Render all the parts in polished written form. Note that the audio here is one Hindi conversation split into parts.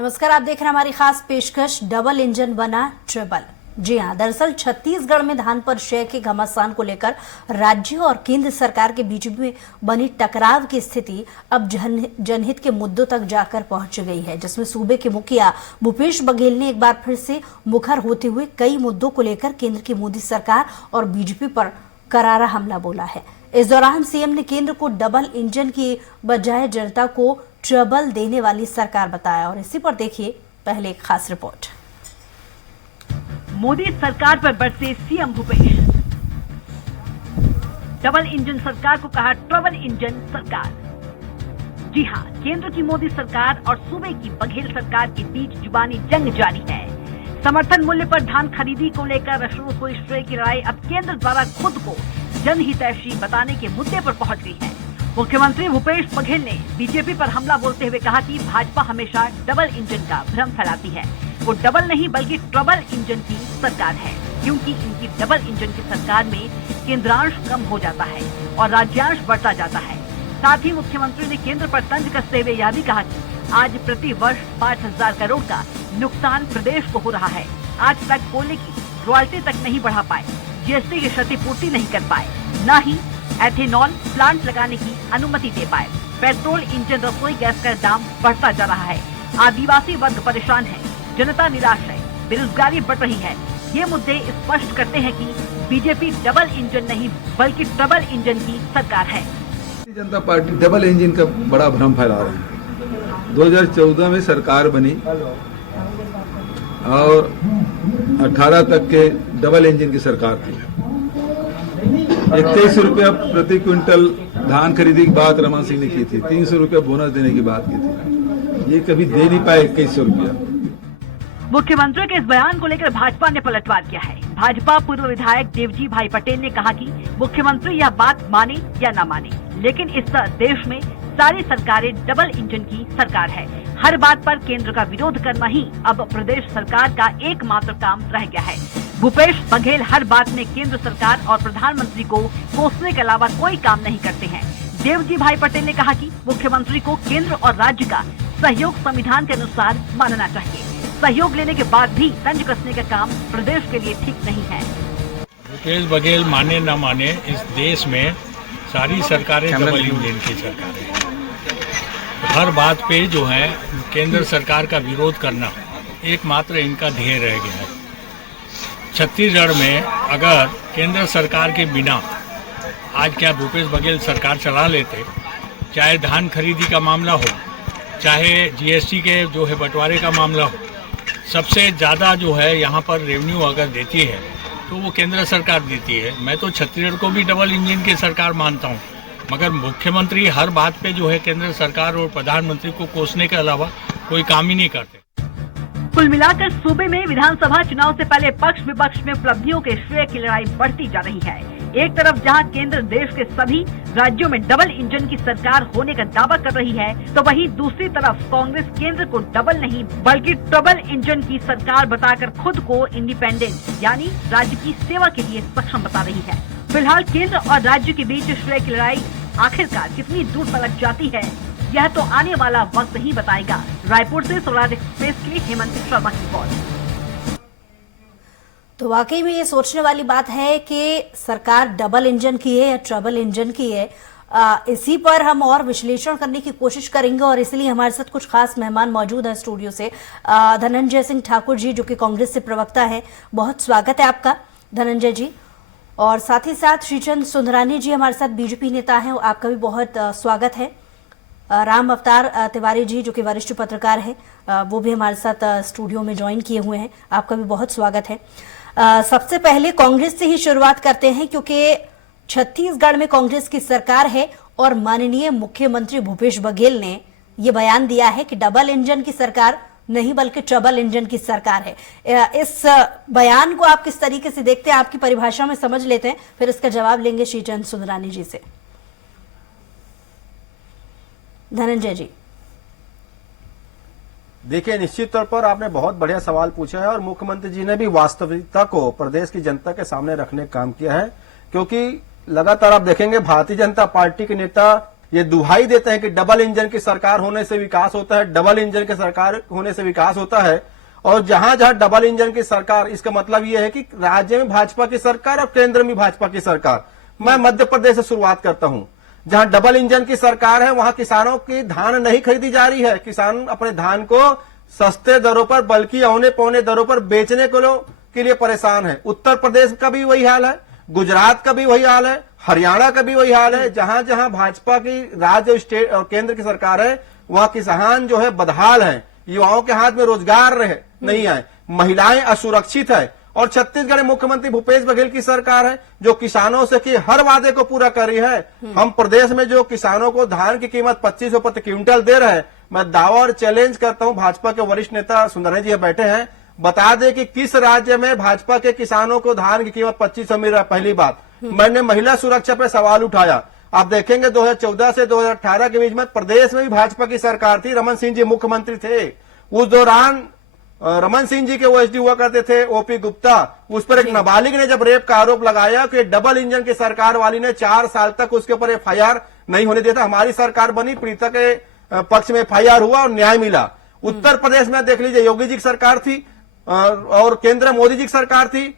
नमस्कार, आप देख रहे हैं हमारी खास पेशकश डबल इंजन बना ट्रिबल। जी हां, दरअसल छत्तीसगढ़ में धान पर शय के घमासान को लेकर राज्य और केंद्र सरकार के बीच में बनी टकराव की स्थिति अब जनहित के मुद्दों तक जाकर पहुंच गई है, जिसमें सूबे के मुखिया भूपेश बघेल ने एक बार फिर से मुखर होते हुए कई मुद्दों को लेकर केंद्र की मोदी सरकार और बीजेपी पर करारा हमला बोला है। इस दौरान सीएम ने केंद्र को डबल इंजन की बजाय जनता को ट्रबल देने वाली सरकार बताया और इसी पर देखिए पहले एक खास रिपोर्ट। मोदी सरकार पर बरसे सीएम भूपेश। डबल इंजन सरकार को कहा ट्रबल इंजन सरकार। जी हां, केंद्र की मोदी सरकार और सूबे की बघेल सरकार के बीच जुबानी जंग जारी है। समर्थन मूल्य पर धान खरीदी को लेकर रसोई श्रेय की लड़ाई अब केंद्र द्वारा खुद को जनहितैषी बताने के मुद्दे पर पहुंच गई है। मुख्यमंत्री भूपेश बघेल ने बीजेपी पर हमला बोलते हुए कहा कि भाजपा हमेशा डबल इंजन का भ्रम फैलाती है। वो डबल नहीं बल्कि ट्रबल इंजन की सरकार है, क्योंकि इनकी डबल इंजन की सरकार में केंद्रांश कम हो जाता है और राज्यांश बढ़ता जाता है। साथ ही मुख्यमंत्री ने केंद्र पर तंज कसते हुए यह भी कहा कि आज प्रति वर्ष 5,000 करोड़ का नुकसान प्रदेश को हो रहा है। आज तक कोयले की रॉयल्टी तक नहीं बढ़ा पाए, जीएसटी की क्षतिपूर्ति नहीं कर पाए, न ही एथेनॉल प्लांट लगाने की अनुमति दे पाए। पेट्रोल इंजन रसोई गैस का दाम बढ़ता जा रहा है। आदिवासी वर्ग परेशान है, जनता निराश है, बेरोजगारी बढ़ रही है। ये मुद्दे स्पष्ट करते हैं कि बीजेपी डबल इंजन नहीं बल्कि ट्रबल इंजन की सरकार है। Bharatiya Janata party double engine का बड़ा भ्रम फैला रही है। 2014 में सरकार बनी और 18 तक के डबल इंजन की सरकार थी। 21 रुपया प्रति क्विंटल धान खरीदी की बात रमन सिंह ने की थी। 300 रुपया बोनस देने की बात की थी। ये कभी दे नहीं पाए 2100 रुपया। मुख्यमंत्री के इस बयान को लेकर भाजपा ने पलटवार किया है। भाजपा पूर्व विधायक देवजी भाई पटेल ने कहा कि मुख्यमंत्री यह बात माने या न माने, लेकिन इस तरह देश में सारी सरकारें डबल इंजन की सरकार है। हर बात पर केंद्र का विरोध करना ही अब प्रदेश सरकार का एकमात्र काम रह गया है। भूपेश बघेल हर बात में केंद्र सरकार और प्रधानमंत्री को कोसने के अलावा कोई काम नहीं करते हैं। देवजी भाई पटेल ने कहा कि मुख्यमंत्री को केंद्र और राज्य का सहयोग संविधान के अनुसार मानना चाहिए। सहयोग लेने के बाद भी तंज कसने का काम प्रदेश के लिए ठीक नहीं है। भूपेश बघेल माने न माने, इस देश में सारी सरकारें डबल इंजन की सरकारें हैं। हर बात पे जो है केंद्र सरकार का विरोध करना एकमात्र इनका ध्येय रह गया है। छत्तीसगढ़ में अगर केंद्र सरकार के बिना आज क्या भूपेश बघेल सरकार चला लेते, चाहे धान खरीदी का मामला हो, चाहे जीएसटी के जो है बंटवारे का मामला हो, सबसे ज़्यादा जो है यहाँ पर रेवेन्यू अगर देती है तो वो केंद्र सरकार देती है। मैं तो छत्तीसगढ़ को भी डबल इंजन की सरकार मानता हूँ, मगर मुख्यमंत्री हर बात पे जो है केंद्र सरकार और प्रधानमंत्री को कोसने के अलावा कोई काम ही नहीं करते। कुल मिलाकर सूबे में विधानसभा चुनाव से पहले पक्ष विपक्ष में उपलब्धियों के श्रेय की लड़ाई बढ़ती जा रही है। एक तरफ जहां केंद्र देश के सभी राज्यों में डबल इंजन की सरकार होने का दावा कर रही है, तो वहीं दूसरी तरफ कांग्रेस केंद्र को डबल नहीं बल्कि ट्रबल इंजन की सरकार बताकर खुद को इंडिपेंडेंट यानी राज्य की सेवा के लिए सक्षम बता रही है। फिलहाल केंद्र और राज्य के बीच श्रेय की लड़ाई आखिरकार कितनी दूर पलट जाती है, यह तो आने वाला वक्त ही बताएगा। रायपुर से स्वराज एक्सप्रेस के लिए हेमंत शर्मा की रिपोर्ट। तो वाकई में ये सोचने वाली बात है कि सरकार डबल इंजन की है या ट्रबल इंजन की है। इसी पर हम और विश्लेषण करने की कोशिश करेंगे और इसलिए हमारे साथ कुछ खास मेहमान मौजूद हैं स्टूडियो से। धनंजय सिंह ठाकुर जी, जो कि कांग्रेस से प्रवक्ता है, बहुत स्वागत है आपका धनंजय जी। और साथ ही साथ श्रीचंद सुंदरानी जी हमारे साथ बीजेपी नेता हैं, आपका भी बहुत स्वागत है। राम अवतार तिवारी जी, जो कि वरिष्ठ पत्रकार हैं, वो भी हमारे साथ स्टूडियो में ज्वाइन किए हुए हैं, आपका भी बहुत स्वागत है। सबसे पहले कांग्रेस से ही शुरुआत करते हैं, क्योंकि छत्तीसगढ़ में कांग्रेस की सरकार है और माननीय मुख्यमंत्री भूपेश बघेल ने ये बयान दिया है कि डबल इंजन की सरकार नहीं बल्कि ट्रबल इंजन की सरकार है। इस बयान को आप किस तरीके से देखते हैं, आपकी परिभाषा में समझ लेते हैं, फिर इसका जवाब लेंगे श्रीचंद सुंदरानी जी से। धनंजय जी, देखिए, निश्चित तौर पर आपने बहुत बढ़िया सवाल पूछा है और मुख्यमंत्री जी ने भी वास्तविकता को प्रदेश की जनता के सामने रखने का काम किया है, क्योंकि लगातार आप देखेंगे भारतीय जनता पार्टी के नेता ये दुहाई देते हैं कि डबल इंजन की सरकार होने से विकास होता है, डबल इंजन की सरकार होने से विकास होता है। और जहां जहां डबल इंजन की सरकार, इसका मतलब यह है कि राज्य में भाजपा की सरकार और केंद्र में भाजपा की सरकार। मैं मध्य प्रदेश से शुरुआत करता हूं, जहां डबल इंजन की सरकार है वहां किसानों की धान नहीं खरीदी जा रही है। किसान अपने धान को सस्ते दरों पर बल्कि औने पौने दरों पर बेचने के लिए परेशान है। उत्तर प्रदेश का भी वही हाल है, गुजरात का भी वही हाल है, हरियाणा का भी वही हाल है। जहां जहां भाजपा की राज्य स्टेट और केंद्र की सरकार है वहां किसान जो है बदहाल है, युवाओं के हाथ में रोजगार नहीं है, महिलाएं असुरक्षित है। और छत्तीसगढ़ में मुख्यमंत्री भूपेश बघेल की सरकार है जो किसानों से की हर वादे को पूरा कर रही है। हम प्रदेश में जो किसानों को धान की कीमत 2500 प्रति क्विंटल दे रहे हैं, मैं दावा और चैलेंज करता हूं, भाजपा के वरिष्ठ नेता सुंदरराज जी बैठे हैं, बता दें कि किस राज्य में भाजपा के किसानों को धान की कीमत 2500 मिल रहा है। पहली बात, मैंने महिला सुरक्षा पर सवाल उठाया। आप देखेंगे 2014 से 2018 के बीच में प्रदेश में भी भाजपा की सरकार थी, रमन सिंह जी मुख्यमंत्री थे। उस दौरान रमन सिंह जी के ओएसडी हुआ करते थे ओपी गुप्ता, उस पर एक नाबालिग ने जब रेप का आरोप लगाया कि डबल इंजन की सरकार वाली ने 4 साल तक उसके ऊपर एफआईआर नहीं होने देता। हमारी सरकार बनी, पीड़िता के पक्ष में एफआईआर हुआ और न्याय मिला। उत्तर प्रदेश में देख लीजिए, योगी जी की सरकार थी और केंद्र मोदी जी की सरकार थी।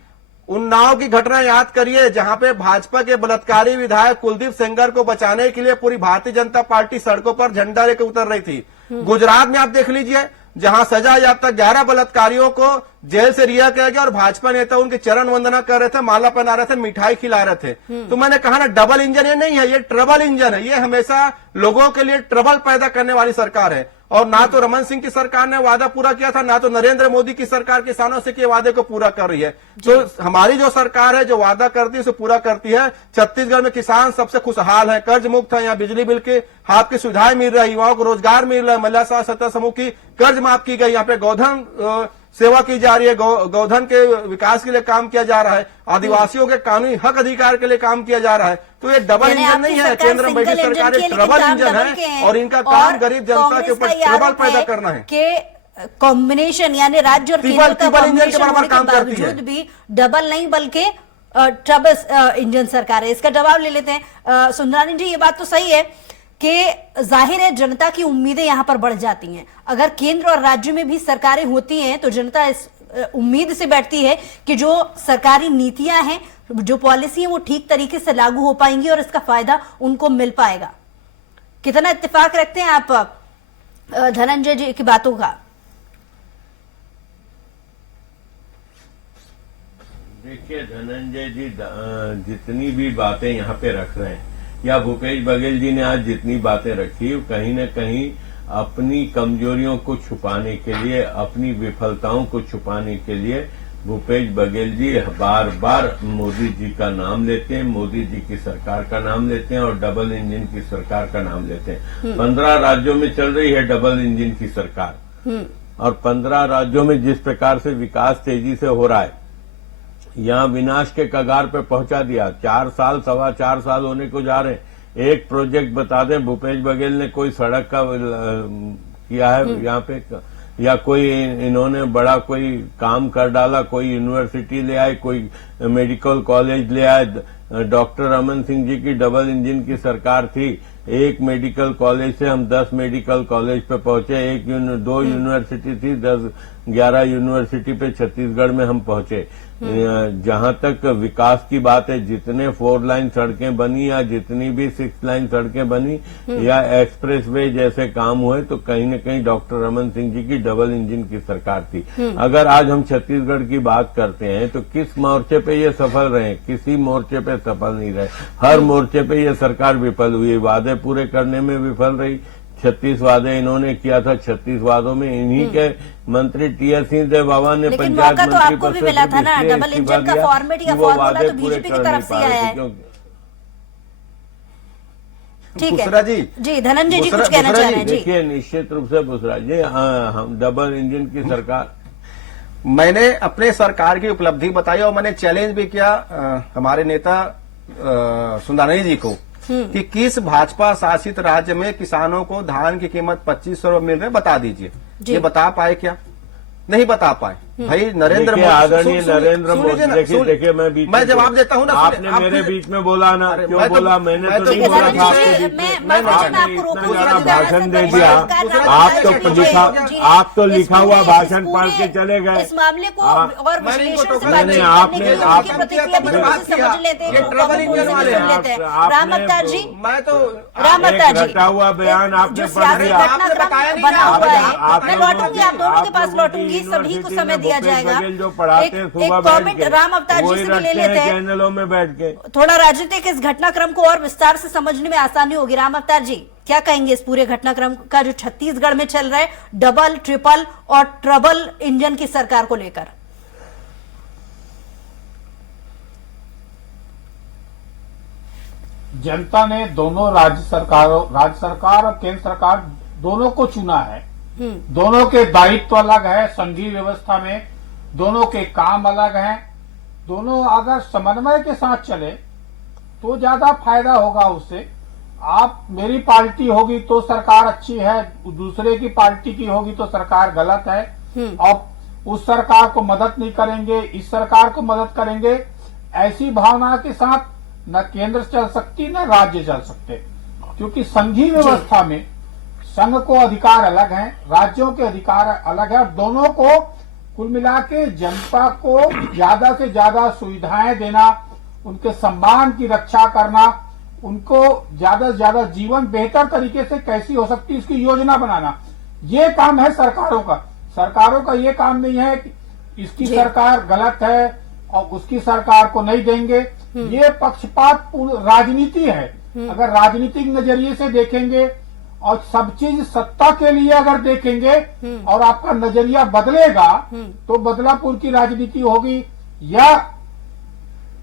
उन्नाव की घटना याद करिए, जहां पे भाजपा के बलात्कारी विधायक कुलदीप सेंगर को बचाने के लिए पूरी भारतीय जनता पार्टी सड़कों पर झंडा लेकर उतर रही थी। गुजरात में आप देख लीजिए, जहां सजा याफ्ता 11 बलात्कारियों को जेल से रिहा किया गया और भाजपा नेता उनकी चरण वंदना कर रहे थे, माला पहना रहे थे, मिठाई खिला रहे थे। तो मैंने कहा ना, डबल इंजन ये नहीं है, ये ट्रबल इंजन है। ये हमेशा लोगों के लिए ट्रबल पैदा करने वाली सरकार है। और ना तो रमन सिंह की सरकार ने वादा पूरा किया था, ना तो नरेंद्र मोदी की सरकार किसानों से किए वादे को पूरा कर रही है। तो हमारी जो सरकार है जो वादा करती है उसे पूरा करती है। छत्तीसगढ़ में किसान सबसे खुशहाल है, कर्ज मुक्त है, यहाँ बिजली बिल के हाथ की सुविधाएं मिल रही है, युवाओं को रोजगार मिल रहा है, महिला सत्ता समूह की कर्ज माफ की गई, यहाँ पे गोधन सेवा की जा रही है, गोधन के विकास के लिए काम किया जा रहा है, आदिवासियों के कानूनी हक अधिकार के लिए काम किया जा रहा है। तो ये डबल इंजन नहीं है, केंद्र में बैठी सरकार ट्रबल इंजन है और इनका काम गरीब जनता के ऊपर ट्रबल पैदा करना है। कॉम्बिनेशन यानी राज्य और केंद्र का कॉम्बिनेशन होने के बावजूद भी डबल नहीं बल्कि ट्रबल इंजन सरकार है। इसका जवाब ले लेते हैं। सुंदरानी जी, ये बात तो सही है कि जाहिर है जनता की उम्मीदें यहां पर बढ़ जाती हैं। अगर केंद्र और राज्य में भी सरकारें होती हैं तो जनता इस उम्मीद से बैठती है कि जो सरकारी नीतियां हैं, जो पॉलिसी है, वो ठीक तरीके से लागू हो पाएंगी और इसका फायदा उनको मिल पाएगा। कितना इत्तेफाक रखते हैं आप धनंजय जी की बातों का? देखिए धनंजय जी, जितनी भी बातें यहाँ पे रख रहे हैं या भूपेश बघेल जी ने आज जितनी बातें रखी, कहीं न कहीं अपनी कमजोरियों को छुपाने के लिए, अपनी विफलताओं को छुपाने के लिए भूपेश बघेल जी बार बार मोदी जी का नाम लेते हैं, मोदी जी की सरकार का नाम लेते हैं और डबल इंजन की सरकार का नाम लेते हैं। 15 राज्यों में चल रही है डबल इंजन की सरकार और 15 राज्यों में जिस प्रकार से विकास तेजी से हो रहा है, यहाँ विनाश के कगार पे पहुंचा दिया। 4 साल, 4.25 साल होने को जा रहे हैं। एक प्रोजेक्ट बता दें भूपेश बघेल ने कोई सड़क का किया है यहाँ पे, या कोई इन्होंने बड़ा कोई काम कर डाला, कोई यूनिवर्सिटी ले आए, कोई मेडिकल कॉलेज ले आए। डॉक्टर रमन सिंह जी की डबल इंजन की सरकार थी, एक मेडिकल कॉलेज से हम 10 मेडिकल कॉलेज पे पहुंचे, 2 यूनिवर्सिटी थी, 10-11 यूनिवर्सिटी पे छत्तीसगढ़ में हम पहुंचे। जहां तक विकास की बात है, जितने 4 लाइन सड़कें बनी या जितनी भी 6 लाइन सड़कें बनी या एक्सप्रेस वे जैसे काम हुए, तो कहीं न कहीं डॉक्टर रमन सिंह जी की डबल इंजन की सरकार थी। अगर आज हम छत्तीसगढ़ की बात करते हैं तो किस मोर्चे पे ये सफल रहे? किसी मोर्चे पे सफल नहीं रहे। हर मोर्चे पे ये सरकार विफल हुई, वादे पूरे करने में विफल रही। 36 वादे इन्होंने किया था, 36 वादों में इन्हीं के मंत्री टीएस सिंहदेव बाबा ने पंचायत मंत्री तो आपको भी मिला था ना, डबल इंजन का फॉर्मेट या फॉर्मूला तो बीजेपी की तरफ से आया है। ठीक है जी, धनंजय जी कुछ कहना चाह रहे हैं जी। देखिए निश्चित रूप से बुसरा जी, हम डबल इंजन की सरकार, मैंने अपने सरकार की उपलब्धि बताई और मैंने चैलेंज भी किया हमारे नेता सुंदरानी जी को कि किस भाजपा शासित राज्य में किसानों को धान की कीमत 2500 मिल रहे, बता दीजिए। ये बता पाए क्या? नहीं बता पाए। भाई नरेंद्र देखिए, आदरणीय नरेंद्र मोदी, देखिए देखिए मैं जवाब देता हूँ ना, आपने मेरे बीच में बोला ना, क्यों बोला? मैंने तो नहीं बोला था आपके बीच में। आपने इतना ज्यादा भाषण दे दिया, आप तो लिखा हुआ भाषण पढ़ के चले गए। इस मामले को और विश्लेषण से बातचीत आपने करने के लिए उनकी प्रतिक्रिया भी थोड़ी सी समझ लेते हैं, राम अवतार जी, मैं तो राम अवतार जी, रटा हुआ बयान आपने जो पढ़ सियासी दिया। घटनाक्रम बना हुआ है, मैं लौटूंगी, आप दोनों के पास लौटूंगी, सभी को समय दिया जाएगा। जो पढ़ाते हैं सुबह कमेंट राम अवतार जी से भी ले लेते हैं, चैनलों में बैठ के। थोड़ा राजनीतिक इस घटनाक्रम को और विस्तार से समझने में आसानी होगी। राम अवतार जी, क्या कहेंगे इस पूरे घटनाक्रम का जो छत्तीसगढ़ में चल रहा है, डबल, ट्रिपल और ट्रबल इंजन की सरकार को लेकर? जनता ने दोनों राज्य सरकार और केंद्र सरकार दोनों को चुना है। दोनों के दायित्व अलग है, संघीय व्यवस्था में दोनों के काम अलग हैं। दोनों अगर समन्वय के साथ चले तो ज्यादा फायदा होगा उससे। आप मेरी पार्टी होगी तो सरकार अच्छी है, दूसरे की पार्टी की होगी तो सरकार गलत है, और उस सरकार को मदद नहीं करेंगे, इस सरकार को मदद करेंगे, ऐसी भावना के साथ न केंद्र चल सकती न राज्य चल सकते। क्योंकि संघीय व्यवस्था में संघ को अधिकार अलग हैं, राज्यों के अधिकार अलग है, और दोनों को कुल मिला के जनता को ज्यादा से ज्यादा सुविधाएं देना, उनके सम्मान की रक्षा करना, उनको ज्यादा से ज्यादा जीवन बेहतर तरीके से कैसी हो सकती है इसकी योजना बनाना, ये काम है सरकारों का। सरकारों का ये काम नहीं है कि इसकी सरकार गलत है और उसकी सरकार को नहीं देंगे। ये पक्षपात पूर्ण राजनीति है। अगर राजनीतिक नजरिए से देखेंगे और सब चीज सत्ता के लिए अगर देखेंगे और आपका नजरिया बदलेगा तो बदलापुर की राजनीति होगी या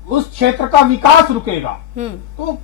उस क्षेत्र का विकास रुकेगा। तो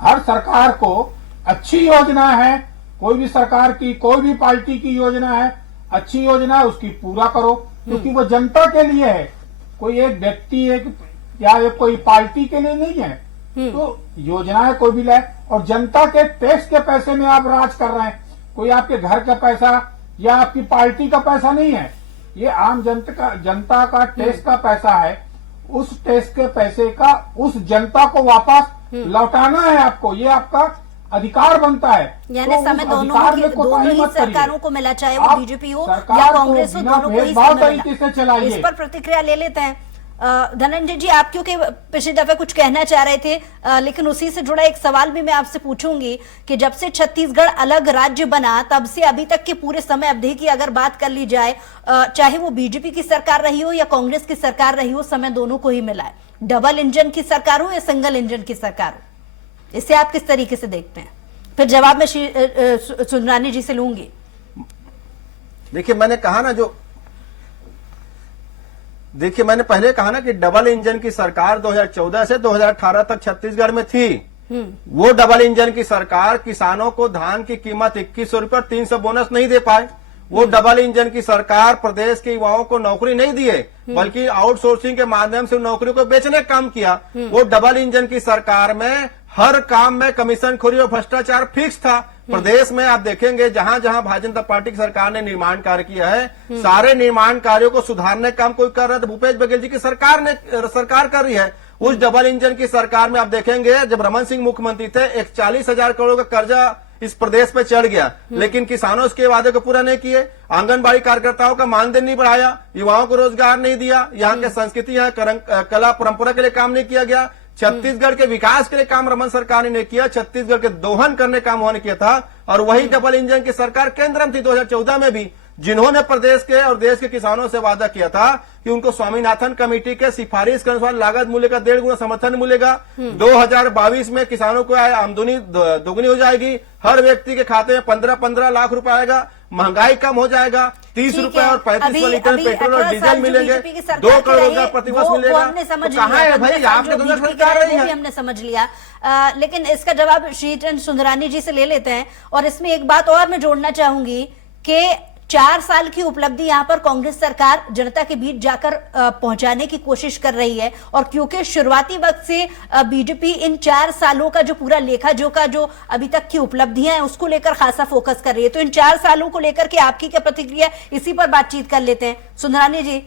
हर सरकार को अच्छी योजना है, कोई भी सरकार की, कोई भी पार्टी की योजना है, अच्छी योजना है, उसकी पूरा करो, क्योंकि वो जनता के लिए है, कोई एक व्यक्ति या कोई पार्टी के लिए नहीं है। तो योजनाएं कोई भी लाए, और जनता के टैक्स के पैसे में आप राज कर रहे हैं, कोई आपके घर का पैसा या आपकी पार्टी का पैसा नहीं है, ये आम जनता का टैक्स का पैसा है। उस टैक्स के पैसे का उस जनता को वापस लौटाना है आपको, ये आपका अधिकार बनता है। यानी समय दोनों ही सरकारों को मिला, चाहे वो बीजेपी हो या कांग्रेस हो, दोनों को ही समय मिला। इस पर प्रतिक्रिया ले लेते हैं। धनंजय जी, आप क्योंकि पिछली दफे कुछ कहना चाह रहे थे, लेकिन उसी से जुड़ा एक सवाल भी मैं आपसे पूछूंगी कि जब से छत्तीसगढ़ अलग राज्य बना तब से अभी तक के पूरे समय अवधि की अगर बात कर ली जाए, चाहे वो बीजेपी की सरकार रही हो या कांग्रेस की सरकार रही हो, समय दोनों को ही मिला है। डबल इंजन की सरकार हो या सिंगल इंजन की सरकार हो, इसे आप किस तरीके से देखते हैं? फिर जवाब मैं सुंदरानी जी से लूंगी। देखिए, मैंने पहले कहा ना कि डबल इंजन की सरकार 2014 से 2018 तक छत्तीसगढ़ में थी। वो डबल इंजन की सरकार किसानों को धान की कीमत 2100 रुपये 300 बोनस नहीं दे पाए। वो डबल इंजन की सरकार प्रदेश के युवाओं को नौकरी नहीं दिए, बल्कि आउटसोर्सिंग के माध्यम से नौकरियों को बेचने का काम किया। वो डबल इंजन की सरकार में हर काम में कमीशनखोरी और भ्रष्टाचार फिक्स था। प्रदेश में आप देखेंगे जहां जहां भारतीय जनता पार्टी की सरकार ने निर्माण कार्य किया है, सारे निर्माण कार्यों को सुधारने का काम कोई कर रहा है तो भूपेश बघेल जी की सरकार कर रही है। उस डबल इंजन की सरकार में आप देखेंगे जब रमन सिंह मुख्यमंत्री थे 41,000 करोड़ का कर्जा इस प्रदेश पे चढ़ गया, लेकिन किसानों उसके वादे को पूरा नहीं किए, आंगनबाड़ी कार्यकर्ताओं का मानदेय नहीं बढ़ाया, युवाओं को रोजगार नहीं दिया, यहाँ के संस्कृति, यहाँ कला परंपरा के लिए काम नहीं किया गया, छत्तीसगढ़ के विकास के लिए काम रमन सरकार ने किया, छत्तीसगढ़ के दोहन करने का काम उन्होंने किया था। और वही डबल इंजन की सरकार केंद्र में थी 2014 में भी, जिन्होंने प्रदेश के और देश के किसानों से वादा किया था कि उनको स्वामीनाथन कमेटी के सिफारिश के अनुसार लागत मूल्य का 1.5 गुना समर्थन मिलेगा। 2022 में किसानों को आमदनी दोगुनी हो जाएगी, हर व्यक्ति के खाते में 15-15 लाख रुपए आएगा, महंगाई कम हो जाएगा, 30 रुपए और 35 लीटर पेट्रोल और डीजल मिलेंगे, 2 करोड़ रोजगार प्रतिवर्ष मिलेगा। तो कहाँ है भाई आपके तो सरकार रही है। हमने समझ लिया, लेकिन इसका जवाब श्री सुंदरानी जी से ले लेते हैं। और इसमें एक बात और मैं जोड़ना चाहूंगी कि 4 साल की उपलब्धि यहाँ पर कांग्रेस सरकार जनता के बीच जाकर पहुंचाने की कोशिश कर रही है, और क्योंकि शुरुआती वक्त से बीजेपी इन 4 सालों का जो पूरा लेखा जोखा जो अभी तक की उपलब्धियां हैं उसको लेकर खासा फोकस कर रही है, तो इन 4 सालों को लेकर के आपकी क्या प्रतिक्रिया, इसी पर बातचीत कर लेते हैं। सुंदरानी जी।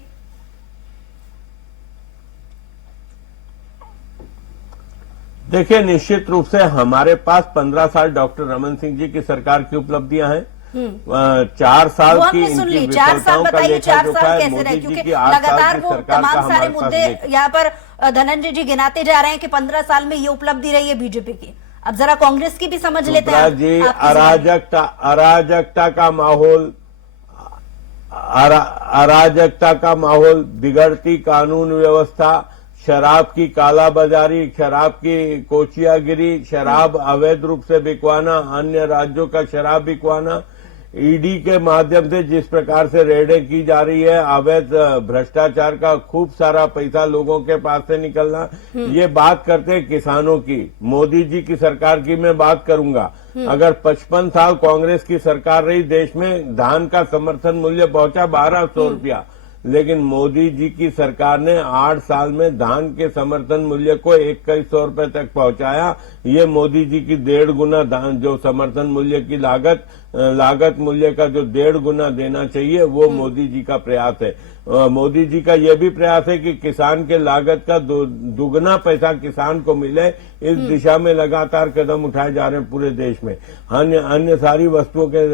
देखिए, निश्चित रूप से हमारे पास 15 साल डॉक्टर रमन सिंह जी की सरकार की उपलब्धियां हैं। 4 साल की इनकी 4 साल विफलताओं का बताइए, 4 लेखा-जोखा साल है। कैसे रहे, मोदी जी क्योंकि की 8 साल लगातार की वो सरकार का तमाम सारे हमारे मुद्दे पास यहाँ पर धनंजय जी गिनाते जा रहे हैं कि 15 साल में ये उपलब्धि रही है बीजेपी की। अब जरा कांग्रेस की भी समझ लेते हैं जी। अराजकता का माहौल, बिगड़ती कानून व्यवस्था, शराब की कालाबाजारी, शराब की कोचियागिरी, शराब अवैध रूप से बिकवाना, अन्य राज्यों का शराब बिकवाना, ईडी के माध्यम से जिस प्रकार से रेडें की जा रही है, अवैध भ्रष्टाचार का खूब सारा पैसा लोगों के पास से निकलना। ये बात करते हैं किसानों की, मोदी जी की सरकार की मैं बात करूंगा। अगर 55 साल कांग्रेस की सरकार रही, देश में धान का समर्थन मूल्य पहुंचा 1200 रुपया, लेकिन मोदी जी की सरकार ने 8 साल में धान के समर्थन मूल्य को 2100 रुपए तक पहुंचाया। ये मोदी जी की 1.5 गुना धान जो समर्थन मूल्य की लागत मूल्य का जो 1.5 गुना देना चाहिए, वो मोदी जी का प्रयास है। मोदी जी का यह भी प्रयास है कि किसान के लागत का दुगना पैसा किसान को मिले। इस दिशा में लगातार कदम उठाए जा रहे हैं पूरे देश में। अन्य सारी वस्तुओं के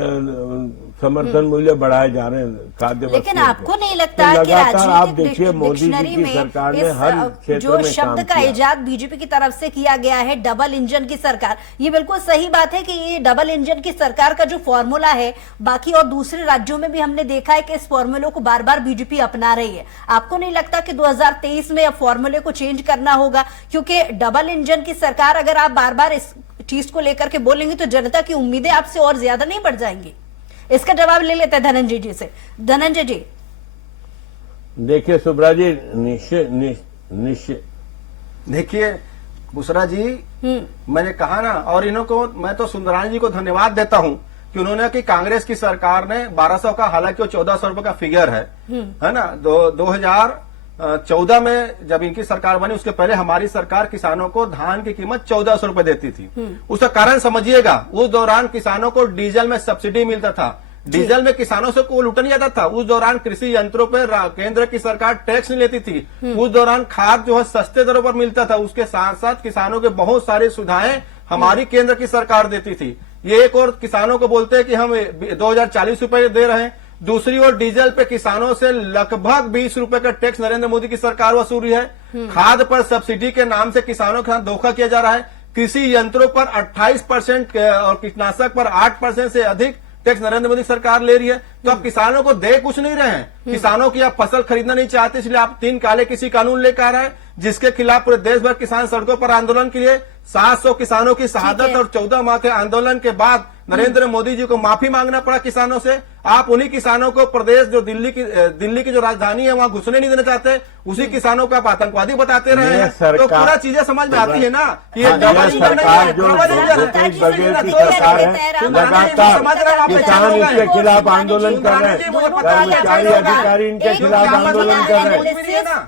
समर्थन मूल्य बढ़ाए जा रहे हैं, खाद्य वस्तुओं। लेकिन आपको नहीं लगता कि राजनीतिक डिक्शनरी में सरकार ने हर क्षेत्र जो में शब्द का इजाद बीजेपी की तरफ से किया गया है, डबल इंजन की सरकार, ये बिल्कुल सही बात है कि ये डबल इंजन की सरकार का जो फॉर्मूला है, बाकी और दूसरे राज्यों में भी हमने देखा है कि इस फॉर्मूले को बार बार बीजेपी अपना रही है। आपको नहीं लगता कि 2023 में अब फॉर्मूले को चेंज करना होगा? क्योंकि डबल इंजन की सरकार अगर आप बार बार इस चीज को लेकर के बोलेंगे तो जनता की उम्मीदें आपसे और ज्यादा नहीं बढ़ जाएंगी? इसका जवाब ले लेते हैं धनंजय जी से। धनंजय जी। देखिए सुब्रा जी, निश्चित देखिए बुसरा जी, मैंने कहा ना, और इन्हों को मैं तो सुंदरानी जी को धन्यवाद देता हूं कि उन्होंने कि कांग्रेस की सरकार ने 1200 का, हालांकि वो 1400 रुपए का फिगर है ना। 2014 में जब इनकी सरकार बनी, उसके पहले हमारी सरकार किसानों को धान की कीमत 1400 रुपए देती थी। उसका कारण समझिएगा, उस दौरान किसानों को डीजल में सब्सिडी मिलता था, डीजल में किसानों से कोई लूटा नहीं जाता था। उस दौरान कृषि यंत्रों पर केंद्र की सरकार टैक्स नहीं लेती थी। उस दौरान खाद जो है सस्ते दरों पर मिलता था। उसके साथ साथ किसानों के बहुत सारी सुविधाएं हमारी केंद्र की सरकार देती थी। ये एक और किसानों को बोलते हैं कि हम 2040 रुपए दे रहे हैं, दूसरी ओर डीजल पे किसानों से लगभग 20 रुपए का टैक्स नरेंद्र मोदी की सरकार वसूल रही है। खाद पर सब्सिडी के नाम से किसानों के साथ धोखा किया जा रहा है। कृषि यंत्रों पर 28% और कीटनाशक पर 8% से अधिक टैक्स नरेंद्र मोदी सरकार ले रही है। तो आप किसानों को दे कुछ नहीं रहे हैं, किसानों की आप फसल खरीदना नहीं चाहते, इसलिए आप 3 काले किसी कानून लेकर आ रहे हैं, जिसके खिलाफ पूरे देश भर किसान सड़कों पर आंदोलन के लिए 700 किसानों की शहादत और 14 माह के आंदोलन के बाद नरेंद्र मोदी जी को माफी मांगना पड़ा किसानों से। आप उन्हीं किसानों को प्रदेश जो दिल्ली की जो राजधानी है वहां घुसने नहीं देना चाहते, उसी किसानों को आप आतंकवादी बताते रहे हैं। तो पूरा चीजें समझ में आती है ना कि ये डबल इंजन सरकार जो भूपेश बघेल की सरकार है, लगातार किसान इसके खिलाफ आंदोलन कर रहे हैं, कर्मचारी अधिकारी इनके खिलाफ आंदोलन कर रहे हैं।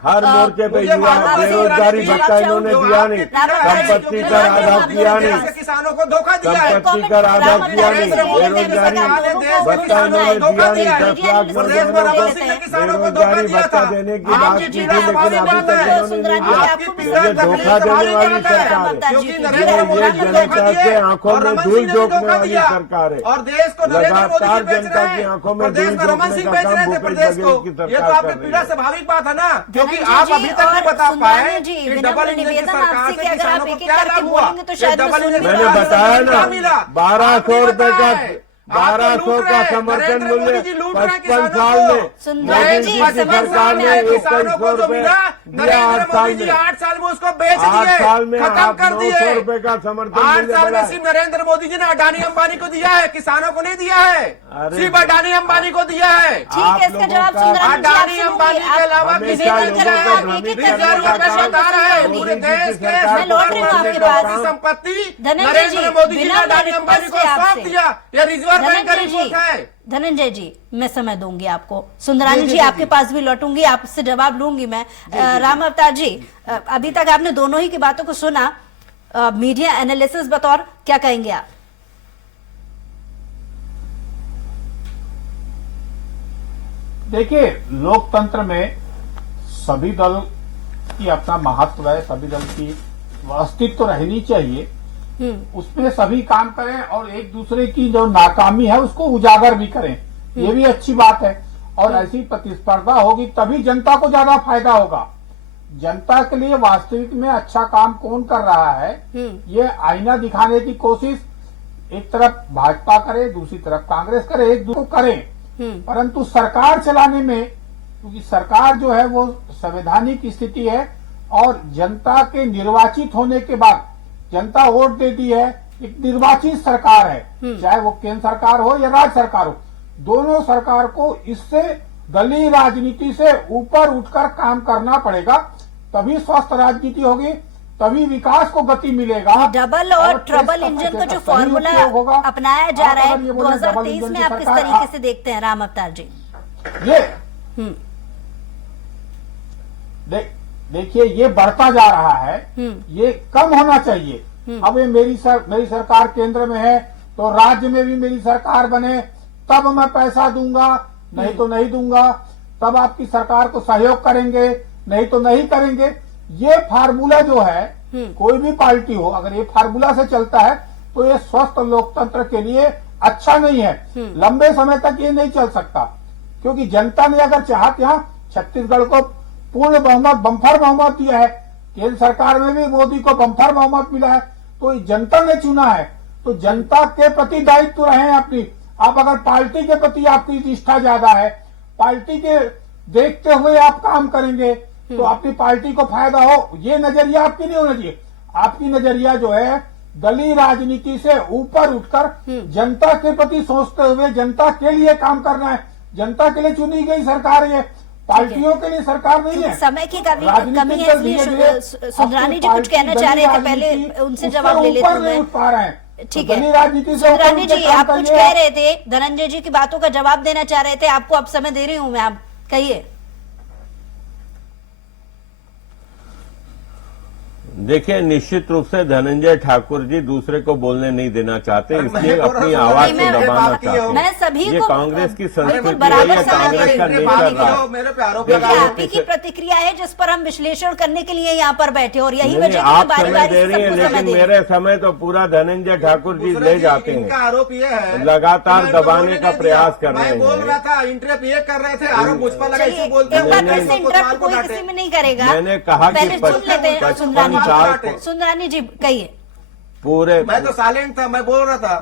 हर मोर्चे पे युवा बेरोजगारी भत्ता इन्होंने दिया नहीं, संपत्ति कर आधा किया नहीं, किसानों को धोखा दिया है, संपत्ति कर आधा किया नहीं, बेरोजगारी भत्ता इन्होंने दिया नहीं। 10 लाख बेरोजगारी भत्ता देने की बात की थी, लेकिन अभी तक इन्होंने नहीं दिया। ये धोखा देने वाली सरकार है, ये जनता के आंखों में धूल झोंकने वाली सरकार है, और देश को लगातार जनता की आंखों में धूल झोंकने का काम भूपेश बघेल की ये तो सरकार आपकी कर रही पीड़ा है। स्वाभाविक बात है ना, क्योंकि आप अभी तक नहीं बता पाए कि डबल इंजन की सरकार से किसानों को क्या लाभ हुआ। मैंने बताया ना, 1200 रुपए का 1200 का समर्थन मूल्य 55 साल में मोदी जी की सरकार ने 2100 रुपए दिया। 8 साल में उसको बेच दिए, 8 साल में खत्म कर 900 रुपए का समर्थन 8 मूल्य साल में बढ़ा। सिर्फ नरेंद्र मोदी जी ने अडानी अंबानी को दिया है, किसानों को नहीं दिया है, सिर्फ अडानी अंबानी को दिया है। ठीक है, इसका जवाब अडानी अंबानी के अलावा किसी ने नहीं कराया। पूरे देश के संपत्ति नरेंद्र मोदी जी ने अडानी अंबानी को सौंप दिया। ये रिजर्व रिजर्व बैंक का धनंजय रिपोर्ट है। जी, धनंजय जी, मैं समय दूंगी आपको। सुंदरानी जी, आपके पास भी लौटूंगी, आपसे जवाब लूंगी मैं। राम अवतार जी, अभी तक आपने दोनों ही की बातों को सुना, मीडिया एनालिसिस बतौर क्या कहेंगे आप? देखिए, लोकतंत्र में सभी दल की अपना महत्व है, सभी दल की अस्तित्व तो रहनी चाहिए, उसमें सभी काम करें और एक दूसरे की जो नाकामी है उसको उजागर भी करें, ये भी अच्छी बात है। और ऐसी प्रतिस्पर्धा होगी तभी जनता को ज्यादा फायदा होगा। जनता के लिए वास्तविक में अच्छा काम कौन कर रहा है, ये आईना दिखाने की कोशिश एक तरफ भाजपा करे, दूसरी तरफ कांग्रेस करे, एक दूसरे को करें। परंतु सरकार चलाने में, क्योंकि सरकार जो है वो संवैधानिक स्थिति है और जनता के निर्वाचित होने के बाद जनता वोट देती है, एक निर्वाचित सरकार है, चाहे वो केंद्र सरकार हो या राज्य सरकार हो, दोनों सरकार को इससे दलीय राजनीति से ऊपर उठकर काम करना पड़ेगा, तभी स्वस्थ राजनीति होगी, तभी विकास को गति मिलेगा। डबल और ट्रबल इंजन का जो फॉर्मूला अपनाया जा रहा है 2023 में, आप किस तरीके से देखते हैं राम अवतार जी? ये देखिए, ये बढ़ता जा रहा है, ये कम होना चाहिए। अब ये मेरी सरकार केंद्र में है तो राज्य में भी मेरी सरकार बने तब मैं पैसा दूंगा, नहीं तो नहीं दूंगा, तब आपकी सरकार को सहयोग करेंगे, नहीं तो नहीं करेंगे। ये फार्मूला जो है, कोई भी पार्टी हो, अगर ये फार्मूला से चलता है तो ये स्वस्थ लोकतंत्र के लिए अच्छा नहीं है। लंबे समय तक ये नहीं चल सकता, क्योंकि जनता ने अगर चाहत यहाँ छत्तीसगढ़ को पूर्ण बहुमत, बम्फर बहुमत दिया है, केंद्र सरकार में भी मोदी को बम्फर बहुमत मिला है, तो जनता ने चुना है, तो जनता के प्रति दायित्व रहे अपनी। आप अगर पार्टी के प्रति आपकी निष्ठा ज्यादा है, पार्टी के देखते हुए आप काम करेंगे तो अपनी पार्टी को फायदा हो, ये नजरिया आपकी नहीं होना चाहिए। आपकी नजरिया जो है दलीय राजनीति से ऊपर उठकर जनता के प्रति सोचते हुए जनता के लिए काम करना है। जनता के लिए चुनी गई सरकार है, पार्टियों के लिए सरकार नहीं है। समय की कमी है, इसलिए सुंदरानी जी कुछ कहना चाह रहे थे, पहले उनसे जवाब ले लेते हैं। ठीक है सुंदरानी जी, आप कुछ कह रहे थे, धनंजय जी की बातों का जवाब देना चाह रहे थे, आपको अब समय दे रही हूं मैं, आप कहिए। देखिए, निश्चित रूप से धनंजय ठाकुर जी दूसरे को बोलने नहीं देना चाहते, इसलिए अपनी आवाज को दबाना चाहते हैं। मैं सभी ये को कांग्रेस की संस्कृति है, बराबर कांग्रेस का नेचर रहा है। आपकी की प्रतिक्रिया है जिस पर हम विश्लेषण करने के लिए यहाँ पर बैठे, और यही वजह आप समय दे रही है, लेकिन मेरे समय तो पूरा धनंजय ठाकुर जी ले जाते हैं। आरोप ये है, लगातार दबाने का प्रयास कर रहे हैं। बोल रहा था, इंटरव्यू ये कर रहे थे, आरोप मुझ पर लगा, इसे बोलते कोई किसी में नहीं करेगा। मैंने कहा कि 55 साल सुंदरानी जी कहिए। मैं तो साइलेंट था, मैं बोल रहा था।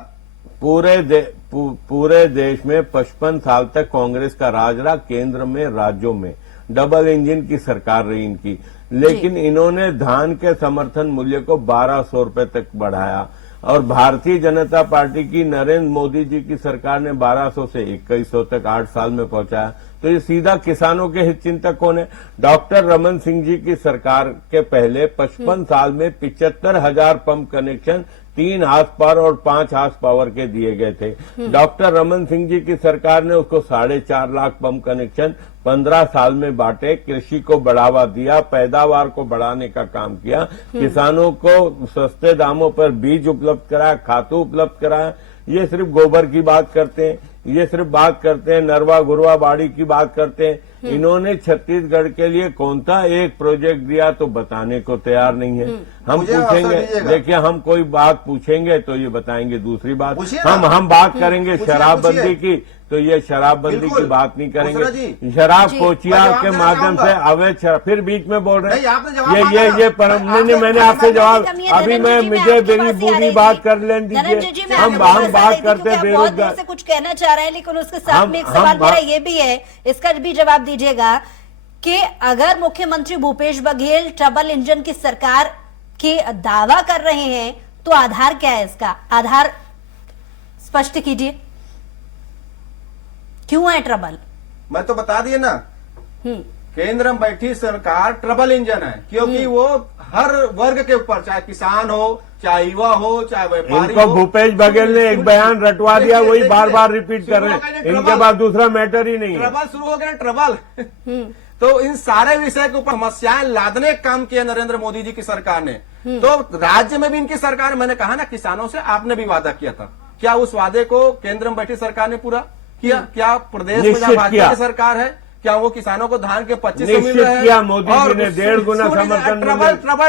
पूरे देश में 55 साल तक कांग्रेस का राज रहा, केंद्र में, राज्यों में डबल इंजन की सरकार रही इनकी, लेकिन इन्होंने धान के समर्थन मूल्य को 1200 रुपए तक बढ़ाया, और भारतीय जनता पार्टी की नरेंद्र मोदी जी की सरकार ने 1200 से 2100 तक 8 साल में पहुंचाया। तो ये सीधा किसानों के हित चिंतक कौन है? डॉक्टर रमन सिंह जी की सरकार के पहले 55 साल में 75,000 पंप कनेक्शन 3 हार्स पावर और 5 हार्स पावर के दिए गए थे। डॉक्टर रमन सिंह जी की सरकार ने उसको 4.5 लाख पंप कनेक्शन 15 साल में बांटे, कृषि को बढ़ावा दिया, पैदावार को बढ़ाने का काम किया, किसानों को सस्ते दामों पर बीज उपलब्ध कराया, खातू उपलब्ध कराया। ये सिर्फ गोबर की बात करते हैं, ये सिर्फ बात करते हैं, नरवा घुरवा बाड़ी की बात करते हैं। इन्होंने छत्तीसगढ़ के लिए कौन सा एक प्रोजेक्ट दिया तो बताने को तैयार नहीं है। हम पूछेंगे, देखिए हम कोई बात पूछेंगे तो ये बताएंगे दूसरी बात। हम बात करेंगे शराबबंदी की तो ये शराबबंदी की बात नहीं करेंगे। शराब कोचिया के माध्यम से अवैध शराब, फिर बीच में बोल रहे हैं ये परम नहीं, मैंने आपसे जवाब, अभी मैं मुझे मेरी बुरी बात कर लेने दीजिए। हम बात करते बेरोजगार से कुछ कहना चाह रहे हैं, लेकिन उसके साथ में एक सवाल मेरा ये भी है, इसका भी जवाब दीजिएगा कि अगर मुख्यमंत्री भूपेश बघेल ट्रबल इंजन की सरकार के दावा कर रहे हैं तो आधार क्या है? इसका आधार स्पष्ट कीजिए, क्यों है ट्रबल? मैं तो बता दिए ना, केंद्र में बैठी सरकार ट्रबल इंजन है, क्योंकि वो हर वर्ग के ऊपर, चाहे किसान हो, चाहे युवा हो चाहे व्यापारी इनको हो। भूपेश बघेल ने एक बयान रटवा दिया, वही बार बार रिपीट कर रहे हैं। इनके पास दूसरा मैटर ही नहीं है। ट्रबल शुरू हो गया ना, ट्रबल। तो इन सारे विषय के ऊपर समस्याएं लादने का काम किया नरेंद्र मोदी जी की सरकार ने। तो राज्य में भी इनकी सरकार, मैंने कहा ना किसानों से आपने भी वादा किया था, क्या उस वादे को केंद्र में बैठी सरकार ने पूरा किया? क्या प्रदेश में जहां भाजपा की सरकार है, क्या वो किसानों को धान के 2500 मिल रहे हैं? किया मोदी जी ने 1.5 गुना समर्थन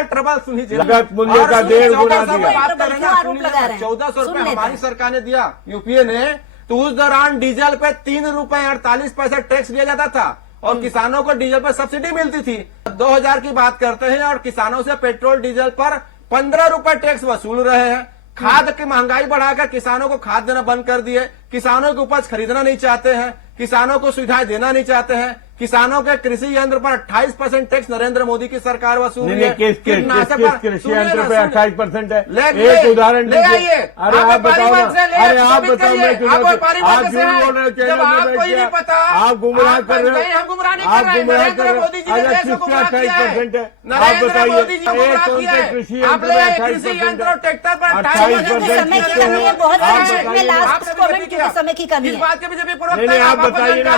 ट्रबल सुनिए, लागत मूल्य का 1.5 गुना दिया। 1400 रुपए हमारी सरकार ने दिया, यूपीए ने। तो उस दौरान डीजल पे 3 रुपए 48 पैसे टैक्स दिया जाता था और किसानों को डीजल पर सब्सिडी मिलती थी। 2000 की बात करते हैं और किसानों से पेट्रोल डीजल पर 15 रुपए टैक्स वसूल रहे हैं। खाद की महंगाई बढ़ाकर किसानों को खाद देना बंद कर दिए। किसानों की उपज खरीदना नहीं चाहते हैं, किसानों को सुविधाएं देना नहीं चाहते हैं। किसानों के कृषि यंत्र पर 28% टैक्स नरेंद्र मोदी की सरकार वसूल रही है। किस कृषि यंत्र पे 28% है? एक उदाहरण दीजिए। अरे आप बताओ, अरे आप बताओ, मैं आप झूठ बोल रहे हो, चैनल में बैठ के आप गुमराह कर रहे हो, हम गुमराह नहीं आप कर रहे हैं। गुमराह कर रहे हो। मोदी जी ने अरे देश को किसका गुमराह किया है? 28% है? आप नरेंद्र बताइए, मोदी जी ने गुमराह कौन किया से है? कृषि आप यंत्र ले में कृषि यंत्र और 28% ट्रैक्टर पर 28% समय की कमी है, बहुत सारे क्षेत्र में लास्ट कमेंट क्योंकि समय की कमी इस है। बात के बीजेपी नहीं, आप बताइए ना।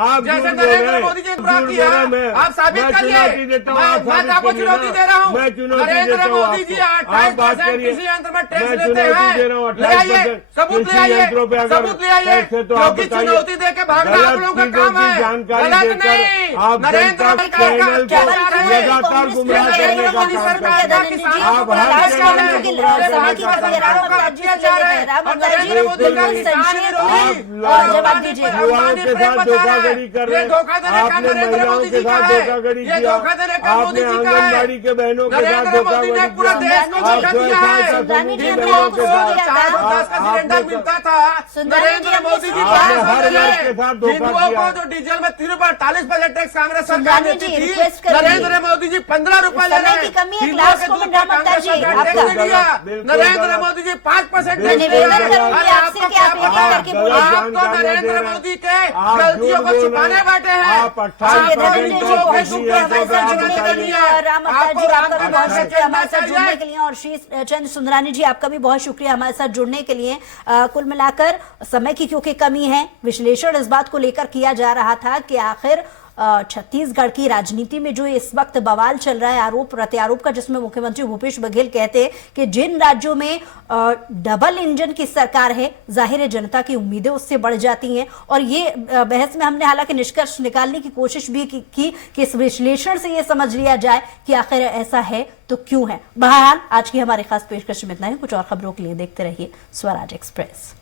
अरे आप जैसे झूठ बोल रहे नरेंद्र हैं। मोदी जी ने गुमराह झूठ किया, बोल रहे हैं। आप साबित मैं करिए। चुनौती देता हूँ, आप मैं साबित आपको करिए चुनौती ना। दे रहा हूँ। मैं चुनौती नरेंद्र देता हूँ मोदी जी आपको। आप बात 28% करिए। कृषि यंत्र में टैक्स मैं लेते चुनौती दे रहा हूँ, हैं। ले आइए, 28% सबूत ले कृषि आइए, यंत्रों पे अगर सबूत ले आइए। टैक्स है तो आप क्योंकि बताइए। चुनौती दे के भागना आप गलत लोगों का चीजों काम की है। जानकारी गलत देकर नहीं। आप नरेंद्र जनता मोदी के चैनल को लगातार गुमराह करने का काम सरकार कर रहे का हैं। किसानों आप को हर लाश चैनल का में समय की गुमराह कमी करने है। का राम काम अवतार जी किया से जा ले रहा रहे है। हैं। राम और अवतार जी नरेंद्र मोदी का बिल्कुल किसान विरोधी और जवाब दीजिएगा। युवाओं के साथ धोखाधड़ी कर रहे हैं। आपने महिलाओं के साथ धोखाधड़ी किया, आपने आंगनबाड़ी के बहनों के साथ धोखाधड़ी किया, पूरा देश को धोखा दिया है। सुंदरानी जी, हमने हिंदुओं आपको को सुन लिया था। 410 का सिलेंडर मिलता था। सुंदरानी जी, नरेंद्र हमने मोदी जी सुन लिया। आपने हर वर्ग के साथ धोखा हिंदुओं किया। को जो डीजल में 3 रुपए 48 पैसे टैक्स कांग्रेस सरकार सुंदरानी देती जी, थी, रिक्वेस्ट करिए। नरेंद्र मोदी जी 15 रुपए ले समय रहे की कमी है। हिंदुओं क्लास के को दूध में राम पर अवतार जी, कांग्रेस आपका- सरकार टैक्स दिया। बिल्कुल नरेंद्र गलत। मोदी जी 5% मैं टैक्स निवेदन दिया। करूंगी अरे आपसे कि आप एक एक करके बोलिए। आप तो नरेंद्र मोदी के गलतियों को छुपाने बैठे हैं। आप 28% जी, को बहुत कृषि शुक्रिया हमारे यंत्रों पे साथ आप जुड़ने के बताइए। लिए। और राम अवतार जी, आपका भी बहुत शुक्रिया हमारे साथ जुड़ने चाहिए। के लिए। और श्री चंद्र सुंदरानी जी, आपका भी बहुत शुक्रिया हमारे साथ जुड़ने के लिए। कुल मिलाकर समय की क्योंकि कमी है, विश्लेषण इस बात को लेकर किया जा रहा था कि आखिर छत्तीसगढ़ की राजनीति में जो इस वक्त बवाल चल रहा है आरोप प्रत्यारोप का, जिसमें मुख्यमंत्री भूपेश बघेल कहते हैं कि जिन राज्यों में डबल इंजन की सरकार है, जाहिर है जनता की उम्मीदें उससे बढ़ जाती हैं। और ये बहस में हमने हालांकि निष्कर्ष निकालने की कोशिश भी की कि इस विश्लेषण से ये समझ लिया जाए कि आखिर ऐसा है तो क्यों है। बहरहाल आज की हमारी खास पेशकश में इतना ही। कुछ और खबरों के लिए देखते रहिए स्वराज एक्सप्रेस।